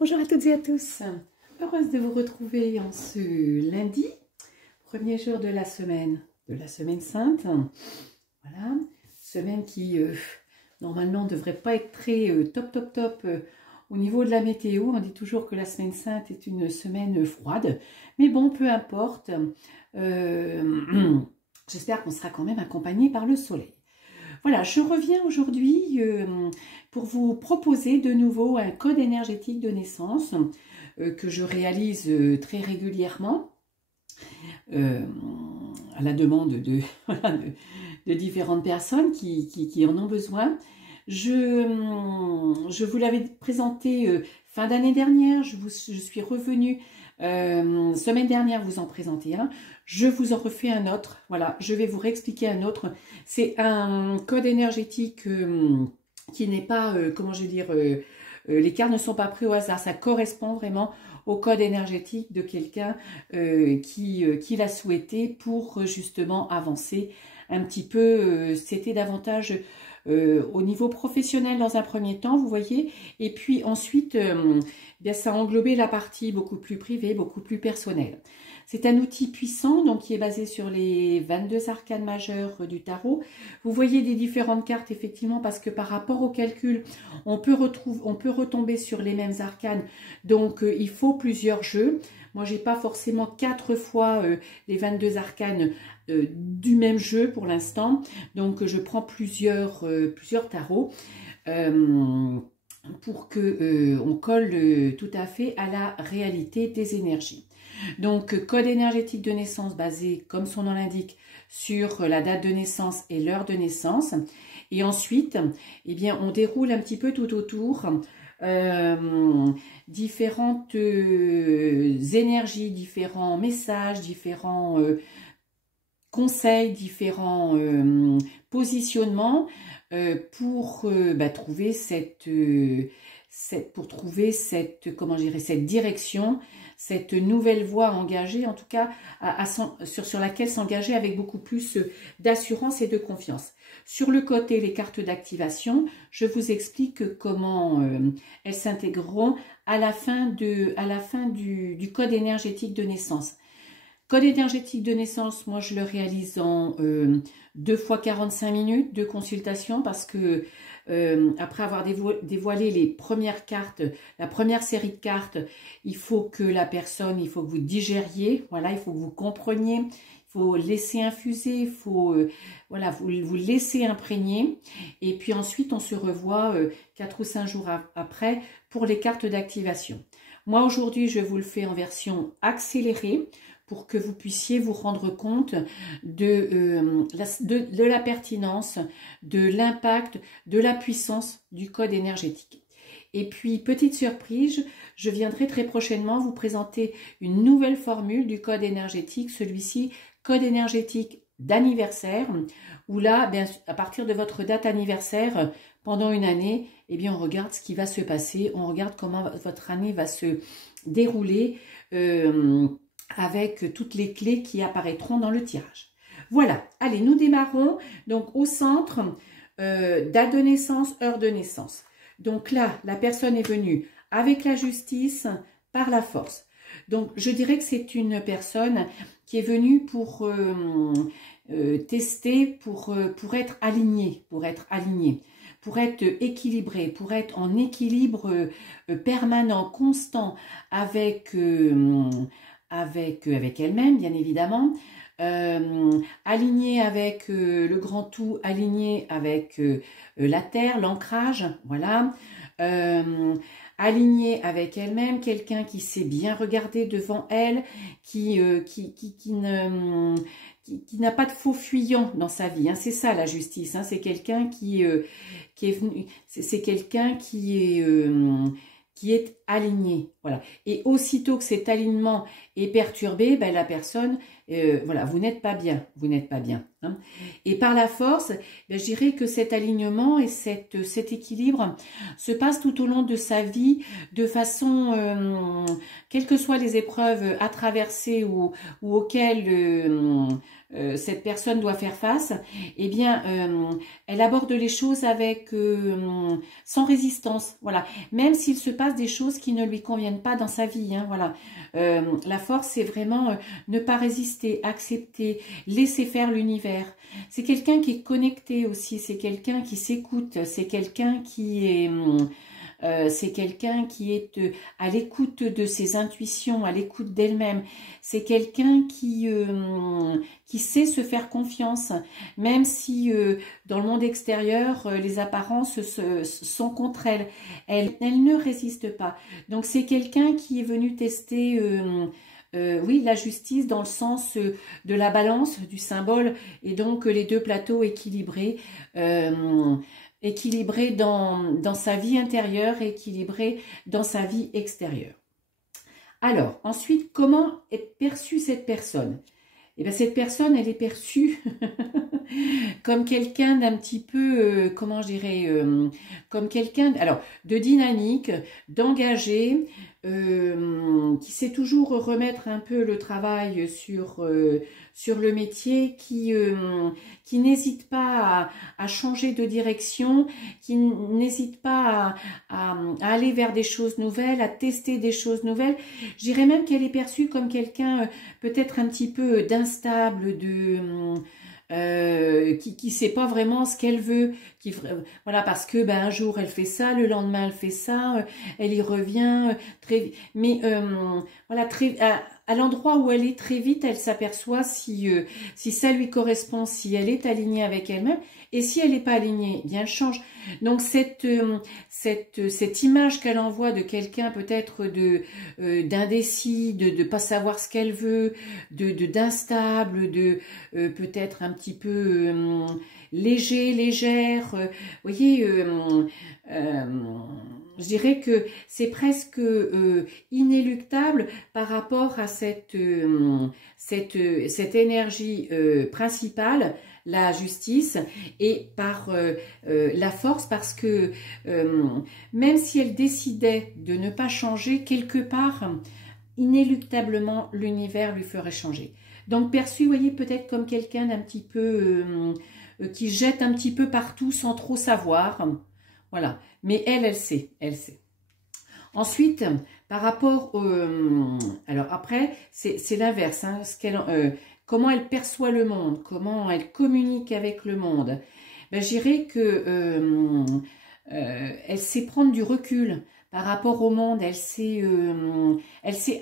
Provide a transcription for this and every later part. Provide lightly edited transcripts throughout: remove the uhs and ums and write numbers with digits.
Bonjour à toutes et à tous, heureuse de vous retrouver en ce lundi, premier jour de la semaine sainte. Voilà, semaine qui normalement ne devrait pas être très top au niveau de la météo. On dit toujours que la semaine sainte est une semaine froide, mais bon, peu importe. J'espère qu'on sera quand même accompagné par le soleil. Voilà, je reviens aujourd'hui pour vous proposer de nouveau un code énergétique de naissance que je réalise très régulièrement à la demande de différentes personnes qui en ont besoin. Je vous l'avais présenté fin d'année dernière, je suis revenue semaine dernière vous en présenter un, je vous en refais un autre, voilà, je vais vous réexpliquer un autre. C'est un code énergétique qui n'est pas, comment je vais dire, les cartes ne sont pas prises au hasard, ça correspond vraiment au code énergétique de quelqu'un qui l'a souhaité pour justement avancer un petit peu. C'était davantage au niveau professionnel dans un premier temps, vous voyez, et puis ensuite, bien, ça a englobé la partie beaucoup plus privée, beaucoup plus personnelle. C'est un outil puissant, donc qui est basé sur les 22 arcanes majeures du tarot. Vous voyez des différentes cartes, effectivement, parce que par rapport au calcul, on peut retomber sur les mêmes arcanes, donc il faut plusieurs jeux. Moi, j'ai pas forcément 4 fois les 22 arcanes du même jeu pour l'instant, donc je prends plusieurs tarots pour que on colle tout à fait à la réalité des énergies. Donc, code énergétique de naissance basé, comme son nom l'indique, sur la date de naissance et l'heure de naissance. Et ensuite, eh bien, on déroule un petit peu tout autour différentes énergies, différents messages, différents conseils, différents positionnements pour trouver comment dirais, cette direction, cette nouvelle voie engagée, en tout cas sur laquelle s'engager avec beaucoup plus d'assurance et de confiance. Sur le côté, les cartes d'activation, je vous explique comment elles s'intégreront à la fin du code énergétique de naissance. Code énergétique de naissance, moi je le réalise en 2 fois 45 minutes de consultation parce que après avoir dévoilé les premières cartes, la première série de cartes, il faut que vous digériez, voilà, il faut que vous compreniez, il faut laisser infuser, il faut voilà, vous laisser imprégner. Et puis ensuite, on se revoit 4 ou 5 jours après pour les cartes d'activation. Moi aujourd'hui, je vous le fais en version accélérée, pour que vous puissiez vous rendre compte de la pertinence, de l'impact, de la puissance du code énergétique. Et puis, petite surprise, je viendrai très prochainement vous présenter une nouvelle formule du code énergétique, celui-ci, code énergétique d'anniversaire, où là, bien, à partir de votre date anniversaire, pendant une année, eh bien, on regarde ce qui va se passer, on regarde comment votre année va se dérouler, avec toutes les clés qui apparaîtront dans le tirage. Voilà, allez, nous démarrons. Donc, au centre, date de naissance, heure de naissance. Donc là, la personne est venue avec la justice, par la force. Donc, je dirais que c'est une personne qui est venue pour tester, pour être alignée, pour être équilibrée, pour être en équilibre permanent, constant avec elle-même, bien évidemment, alignée avec le grand tout, alignée avec la terre, l'ancrage, voilà, alignée avec elle-même, quelqu'un qui sait bien regarder devant elle, qui n'a pas de faux fuyant dans sa vie, hein. C'est ça la justice, hein. C'est quelqu'un qui est venu, c'est quelqu'un qui est aligné, voilà. Et aussitôt que cet alignement est perturbé, ben, la personne voilà, vous n'êtes pas bien, vous n'êtes pas bien. Hein. Et par la force, ben, je dirais que cet alignement et cet équilibre se passe tout au long de sa vie de façon, quelles que soient les épreuves à traverser ou auxquelles cette personne doit faire face, eh bien, elle aborde les choses avec sans résistance, voilà. Même s'il se passe des choses qui ne lui conviennent pas dans sa vie, hein, voilà. La force, c'est vraiment ne pas résister, accepter, laisser faire l'univers. C'est quelqu'un qui est connecté aussi, c'est quelqu'un qui s'écoute, c'est quelqu'un qui est à l'écoute de ses intuitions, à l'écoute d'elle-même. C'est quelqu'un qui sait se faire confiance, même si dans le monde extérieur, les apparences sont contre elle. Elle ne résiste pas. Donc c'est quelqu'un qui est venu tester... oui, la justice dans le sens de la balance, du symbole, et donc les deux plateaux équilibrés, équilibré dans sa vie intérieure, équilibré dans sa vie extérieure. Alors, ensuite, comment est perçue cette personne? Eh bien, cette personne, elle est perçue comme quelqu'un d'un petit peu, comment je dirais, comme quelqu'un, alors, de dynamique, d'engagé, qui sait toujours remettre un peu le travail sur le métier, qui n'hésite pas à changer de direction, qui n'hésite pas à aller vers des choses nouvelles, à tester des choses nouvelles. Je dirais même qu'elle est perçue comme quelqu'un peut-être un petit peu d'instable, qui sait pas vraiment ce qu'elle veut, voilà, parce que ben un jour elle fait ça, le lendemain elle fait ça, elle y revient très, mais voilà, très à l'endroit où elle est, très vite elle s'aperçoit si ça lui correspond, si elle est alignée avec elle-même, et si elle n'est pas alignée, bien elle change. Donc cette image qu'elle envoie de quelqu'un peut-être d'indécis, de pas savoir ce qu'elle veut, d'instable, peut-être un petit peu légère, vous voyez, je dirais que c'est presque inéluctable par rapport à cette énergie principale, la justice, et par la force, parce que même si elle décidait de ne pas changer, quelque part, inéluctablement, l'univers lui ferait changer. Donc perçu, vous voyez, peut-être comme quelqu'un d'un petit peu qui jette un petit peu partout sans trop savoir. Voilà. Mais elle sait, elle sait. Ensuite, par rapport alors après, c'est l'inverse, hein, comment elle perçoit le monde, comment elle communique avec le monde. Ben, je dirais que elle sait prendre du recul par rapport au monde, elle sait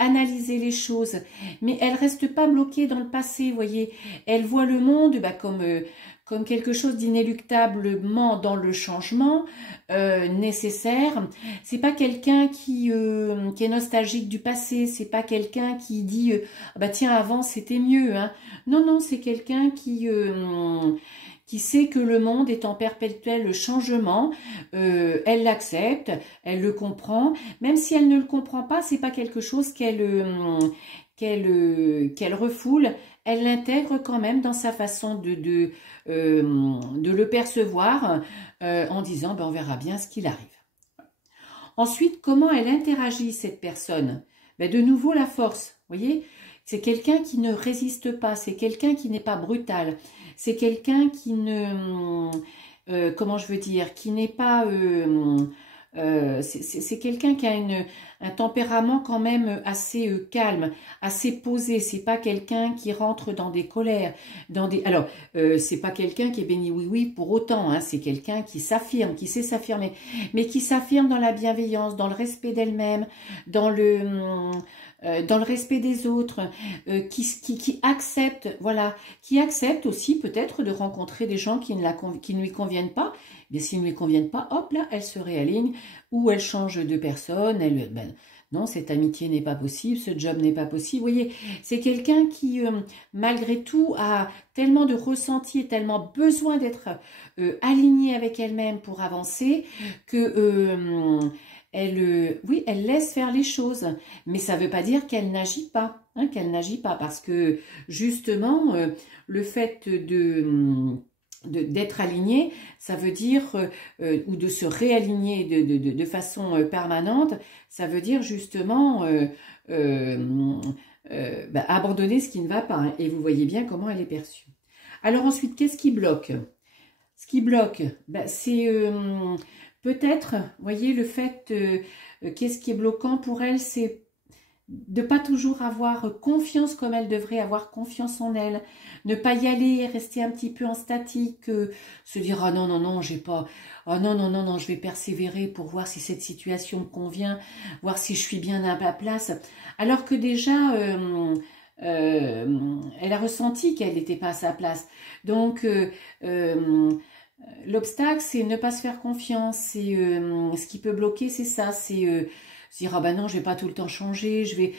analyser les choses, mais elle reste pas bloquée dans le passé, vous voyez. Elle voit le monde comme quelque chose d'inéluctablement dans le changement nécessaire. C'est pas quelqu'un qui est nostalgique du passé, c'est pas quelqu'un qui dit bah tiens, avant c'était mieux, hein. Non, non, c'est quelqu'un qui sait que le monde est en perpétuel changement, elle l'accepte, elle le comprend, même si elle ne le comprend pas, c'est pas quelque chose qu'elle refoule, elle l'intègre quand même dans sa façon de le percevoir, en disant ben, on verra bien ce qu'il arrive. Ensuite, comment elle interagit, cette personne? Ben, de nouveau la force, vous voyez, c'est quelqu'un qui ne résiste pas, c'est quelqu'un qui n'est pas brutal, c'est quelqu'un qui ne, comment je veux dire, qui n'est pas, c'est quelqu'un qui a un tempérament quand même assez calme, assez posé. C'est pas quelqu'un qui rentre dans des colères, alors c'est pas quelqu'un qui est béni oui oui pour autant, hein. C'est quelqu'un qui s'affirme, qui sait s'affirmer, mais qui s'affirme dans la bienveillance, dans le respect d'elle-même, dans le respect des autres, qui accepte, voilà, qui accepte aussi peut-être de rencontrer des gens qui ne lui conviennent pas. Mais s'ils ne lui conviennent pas, hop là, elle se réaligne, ou elle change de personne, ben, non, cette amitié n'est pas possible, ce job n'est pas possible. Vous voyez, c'est quelqu'un qui, malgré tout, a tellement de ressenti et tellement besoin d'être alignée avec elle-même pour avancer, que oui, elle laisse faire les choses, mais ça ne veut pas dire qu'elle n'agit pas, hein, parce que justement, le fait d'être aligné, ça veut dire, ou de se réaligner de façon permanente, ça veut dire justement abandonner ce qui ne va pas, hein, et vous voyez bien comment elle est perçue. Alors ensuite, qu'est-ce qui bloque? Ce qui bloque, c'est peut-être, vous voyez, le fait, qu'est-ce qui est bloquant pour elle, c'est de pas toujours avoir confiance comme elle devrait avoir confiance en elle, ne pas y aller, rester un petit peu en statique, se dire ah non non non j'ai pas, ah non non non non je vais persévérer pour voir si cette situation me convient, voir si je suis bien à ma place, alors que déjà elle a ressenti qu'elle n'était pas à sa place. Donc l'obstacle, c'est ne pas se faire confiance. C'est ce qui peut bloquer, c'est ça. C'est se dire ah ben non, je vais pas tout le temps changer. Je vais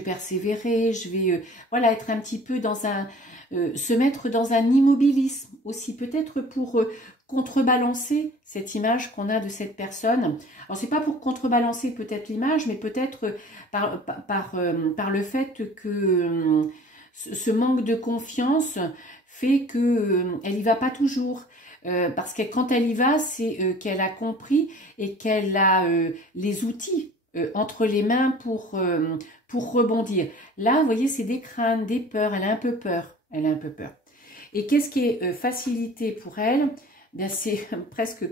persévérer. Je vais voilà être un petit peu dans un se mettre dans un immobilisme aussi, peut-être pour contrebalancer cette image qu'on a de cette personne. Alors c'est pas pour contrebalancer peut-être l'image, mais peut-être par le fait que ce manque de confiance fait que elle y va pas toujours. Parce que quand elle y va, c'est qu'elle a compris et qu'elle a les outils entre les mains pour rebondir. Là, vous voyez, c'est des craintes, des peurs. Elle a un peu peur. Elle a un peu peur. Et qu'est-ce qui est facilité pour elle? Bien, c'est presque,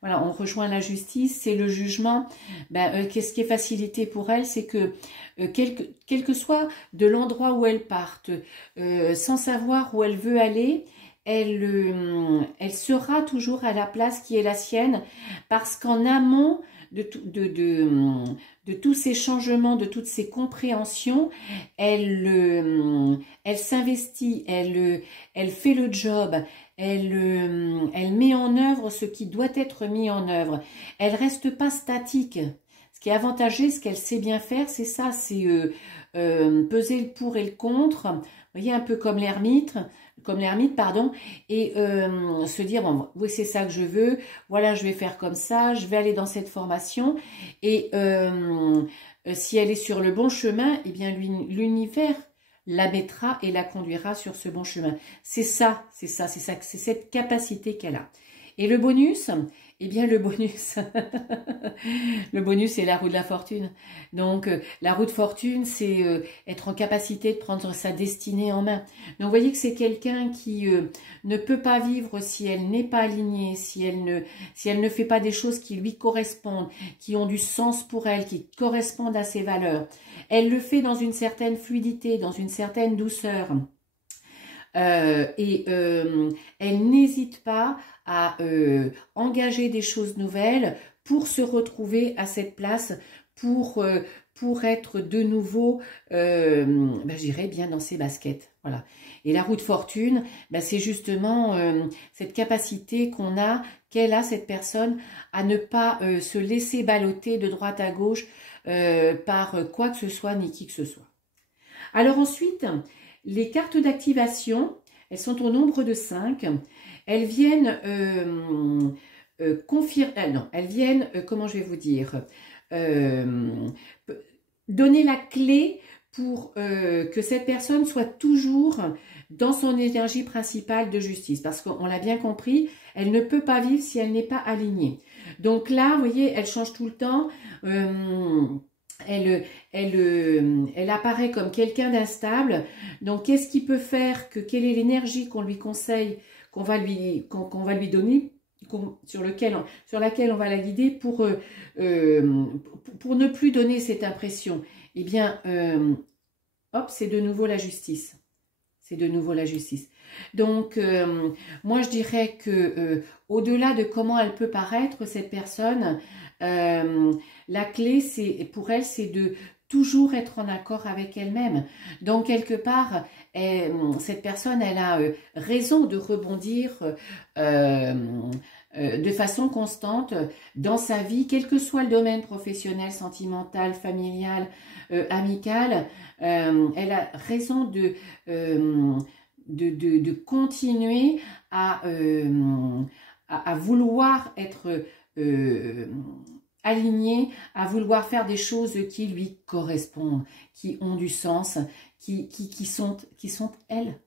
voilà, on rejoint la justice, c'est le jugement. Qu'est-ce qui est facilité pour elle? C'est que quel que soit de l'endroit où elle parte, sans savoir où elle veut aller, elle sera toujours à la place qui est la sienne, parce qu'en amont de tous ces changements, de toutes ces compréhensions, elle s'investit, elle fait le job, elle met en œuvre ce qui doit être mis en œuvre. Elle reste pas statique. Ce qui est avantageux, ce qu'elle sait bien faire, c'est ça, c'est peser le pour et le contre. Vous voyez, un peu comme l'ermite, pardon, et se dire, bon, oui, c'est ça que je veux, voilà, je vais faire comme ça, je vais aller dans cette formation, et si elle est sur le bon chemin, eh bien, l'univers la mettra et la conduira sur ce bon chemin. C'est cette capacité qu'elle a. Et le bonus, eh bien le bonus, le bonus c'est la roue de la fortune. Donc la roue de fortune, c'est être en capacité de prendre sa destinée en main. Donc vous voyez que c'est quelqu'un qui ne peut pas vivre si elle n'est pas alignée, si elle ne fait pas des choses qui lui correspondent, qui ont du sens pour elle, qui correspondent à ses valeurs. Elle le fait dans une certaine fluidité, dans une certaine douceur. Elle n'hésite pas à engager des choses nouvelles pour se retrouver à cette place, pour être de nouveau, je dirais, bien dans ses baskets. Voilà. Et la roue de fortune, c'est justement cette capacité qu'elle a, cette personne, à ne pas se laisser balloter de droite à gauche par quoi que ce soit, ni qui que ce soit. Alors ensuite, les cartes d'activation, elles sont au nombre de 5. Elles viennent confirmer, non, elles viennent, comment je vais vous dire, donner la clé pour que cette personne soit toujours dans son énergie principale de justice. Parce qu'on l'a bien compris, elle ne peut pas vivre si elle n'est pas alignée. Donc là, vous voyez, elle change tout le temps. Elle apparaît comme quelqu'un d'instable. Donc, qu'est-ce qui peut faire quelle est l'énergie qu'on lui conseille, qu'on va lui donner, sur laquelle on va la guider pour ne plus donner cette impression? Eh bien, hop, c'est de nouveau la justice. C'est de nouveau la justice. Donc, moi, je dirais que au-delà de comment elle peut paraître, cette personne, la clé, pour elle, c'est de toujours être en accord avec elle-même. Donc, quelque part, cette personne, elle a raison de rebondir de façon constante dans sa vie, quel que soit le domaine professionnel, sentimental, familial, amical. Elle a raison de continuer à vouloir être aligné, à vouloir faire des choses qui lui correspondent, qui ont du sens, qui sont elles.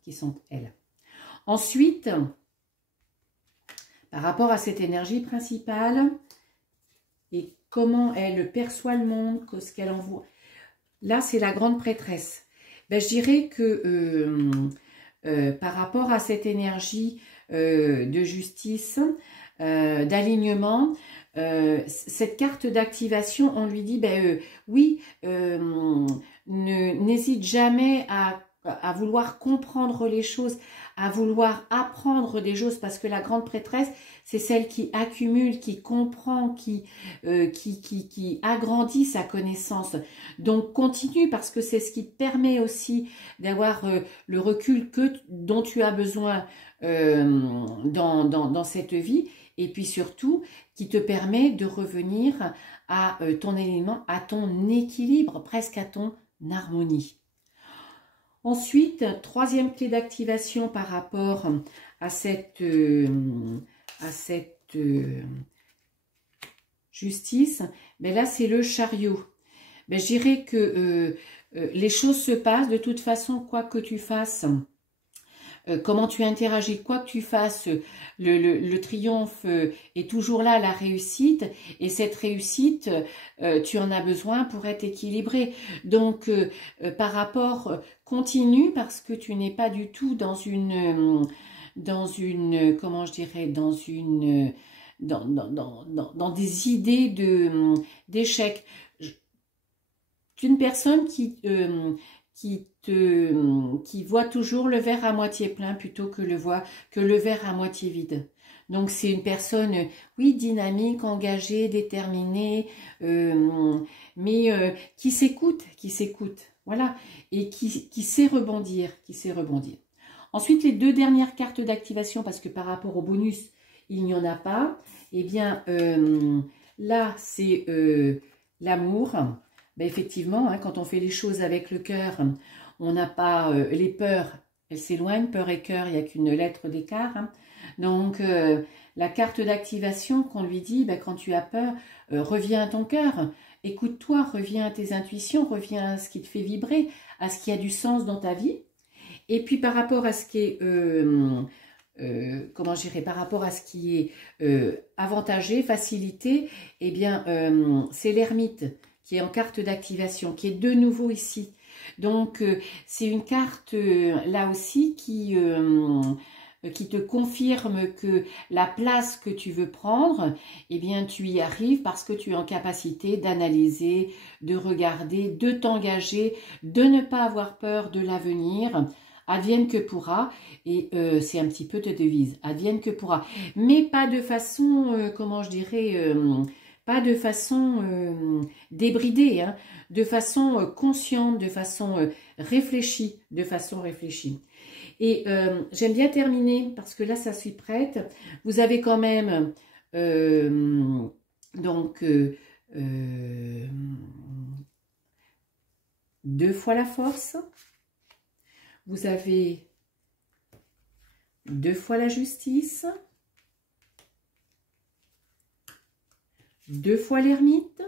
Ensuite, par rapport à cette énergie principale et comment elle perçoit le monde, ce qu'elle envoie. Là, c'est la grande prêtresse. Ben, je dirais que par rapport à cette énergie de justice, d'alignement, cette carte d'activation, on lui dit, ben, oui, n'hésite jamais à vouloir comprendre les choses, à vouloir apprendre des choses, parce que la grande prêtresse, c'est celle qui accumule, qui comprend, qui agrandit sa connaissance. Donc continue, parce que c'est ce qui te permet aussi d'avoir le recul dont tu as besoin dans cette vie, et puis surtout qui te permet de revenir à ton élément, à ton équilibre, presque à ton harmonie. Ensuite, troisième clé d'activation par rapport à cette justice, ben là c'est le chariot. Ben, je dirais que les choses se passent de toute façon, quoi que tu fasses. Comment tu interagis, quoi que tu fasses, le triomphe est toujours là, la réussite, et cette réussite, tu en as besoin pour être équilibré. Donc, par rapport, continue, parce que tu n'es pas du tout dans une comment je dirais, dans des idées d'échec. Tu es une personne qui voit toujours le verre à moitié plein plutôt que le verre à moitié vide. Donc c'est une personne, oui, dynamique, engagée, déterminée, mais qui s'écoute, voilà, et qui sait rebondir, Ensuite, les deux dernières cartes d'activation, parce que par rapport au bonus, il n'y en a pas, eh bien, là, c'est l'amour. Ben effectivement, hein, quand on fait les choses avec le cœur, on n'a pas les peurs, elles s'éloignent, peur et cœur, il n'y a qu'une lettre d'écart. Hein. Donc, la carte d'activation qu'on lui dit, ben, quand tu as peur, reviens à ton cœur, écoute-toi, reviens à tes intuitions, reviens à ce qui te fait vibrer, à ce qui a du sens dans ta vie. Et puis, par rapport à ce qui est... comment je dirais, par rapport à ce qui est avantagé, facilité, eh bien, c'est l'ermite qui est en carte d'activation, qui est de nouveau ici. Donc, c'est une carte, là aussi, qui te confirme que la place que tu veux prendre, eh bien, tu y arrives parce que tu es en capacité d'analyser, de regarder, de t'engager, de ne pas avoir peur de l'avenir. Advienne que pourra, et c'est un petit peu ta devise, advienne que pourra. Mais pas de façon, comment je dirais... pas de façon débridée, hein, de façon consciente, de façon réfléchie, Et j'aime bien terminer, parce que là, ça suis prête. Vous avez quand même, donc, 2 fois la force. Vous avez 2 fois la justice. 2 fois l'ermite,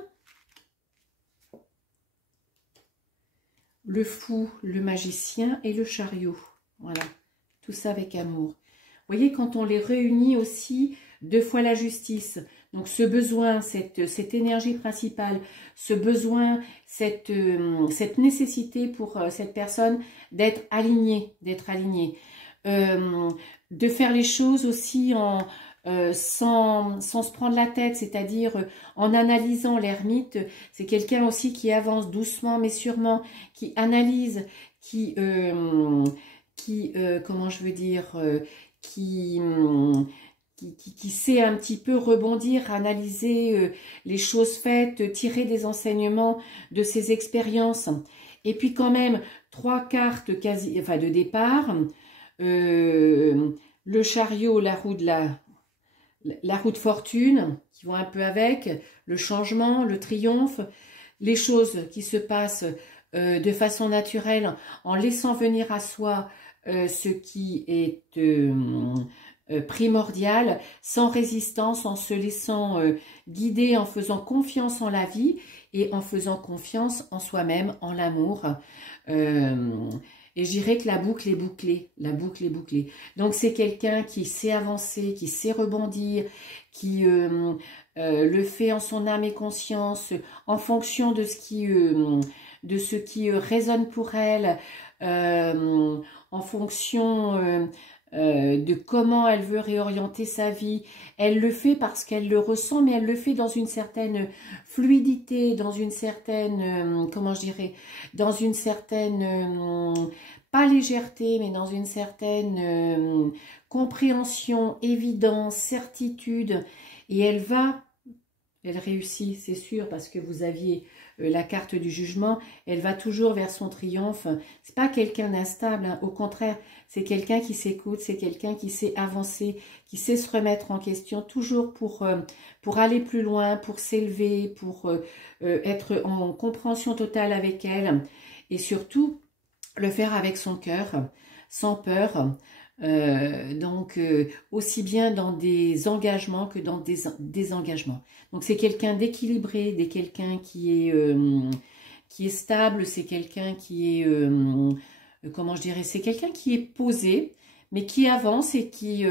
le fou, le magicien et le chariot. Voilà, tout ça avec amour. Vous voyez, quand on les réunit aussi, 2 fois la justice, donc ce besoin, cette énergie principale, ce besoin, cette nécessité pour cette personne d'être alignée, de faire les choses aussi sans se prendre la tête, c'est-à-dire en analysant. L'ermite, c'est quelqu'un aussi qui avance doucement mais sûrement, qui analyse, comment je veux dire, qui sait un petit peu rebondir, analyser les choses faites, tirer des enseignements de ses expériences. Et puis quand même, 3 cartes de départ, le chariot, la roue de fortune, qui vont un peu avec, le changement, le triomphe, les choses qui se passent de façon naturelle, en laissant venir à soi ce qui est primordial, sans résistance, en se laissant guider, en faisant confiance en la vie et en faisant confiance en soi-même, en l'amour. Et je dirais que la boucle est bouclée, la boucle est bouclée. Donc c'est quelqu'un qui sait avancer, qui sait rebondir, qui le fait en son âme et conscience, en fonction de ce qui résonne pour elle, en fonction de comment elle veut réorienter sa vie. Elle le fait parce qu'elle le ressent, mais elle le fait dans une certaine fluidité, dans une certaine, comment je dirais, dans une certaine, pas légèreté, mais dans une certaine compréhension, évidence, certitude. Et elle réussit, c'est sûr, parce que vous aviez la carte du jugement, elle va toujours vers son triomphe. C'est pas quelqu'un d'instable, hein. Au contraire, c'est quelqu'un qui s'écoute, c'est quelqu'un qui sait avancer, qui sait se remettre en question, toujours pour aller plus loin, pour s'élever, pour être en compréhension totale avec elle, et surtout le faire avec son cœur, sans peur. Donc aussi bien dans des engagements que dans des désengagements. Donc c'est quelqu'un d'équilibré, quelqu'un qui est stable, c'est quelqu'un qui est, comment je dirais, c'est quelqu'un qui est posé, mais qui avance et qui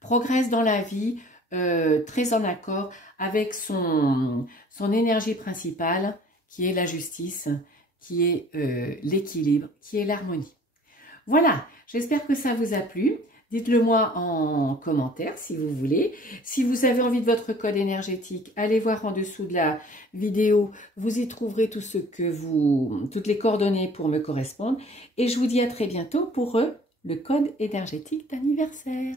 progresse dans la vie, très en accord avec son énergie principale, qui est la justice, qui est l'équilibre, qui est l'harmonie. Voilà, j'espère que ça vous a plu. Dites-le moi en commentaire si vous voulez. Si vous avez envie de votre code énergétique, allez voir en dessous de la vidéo. Vous y trouverez toutes les coordonnées pour me correspondre. Et je vous dis à très bientôt pour le code énergétique d'anniversaire.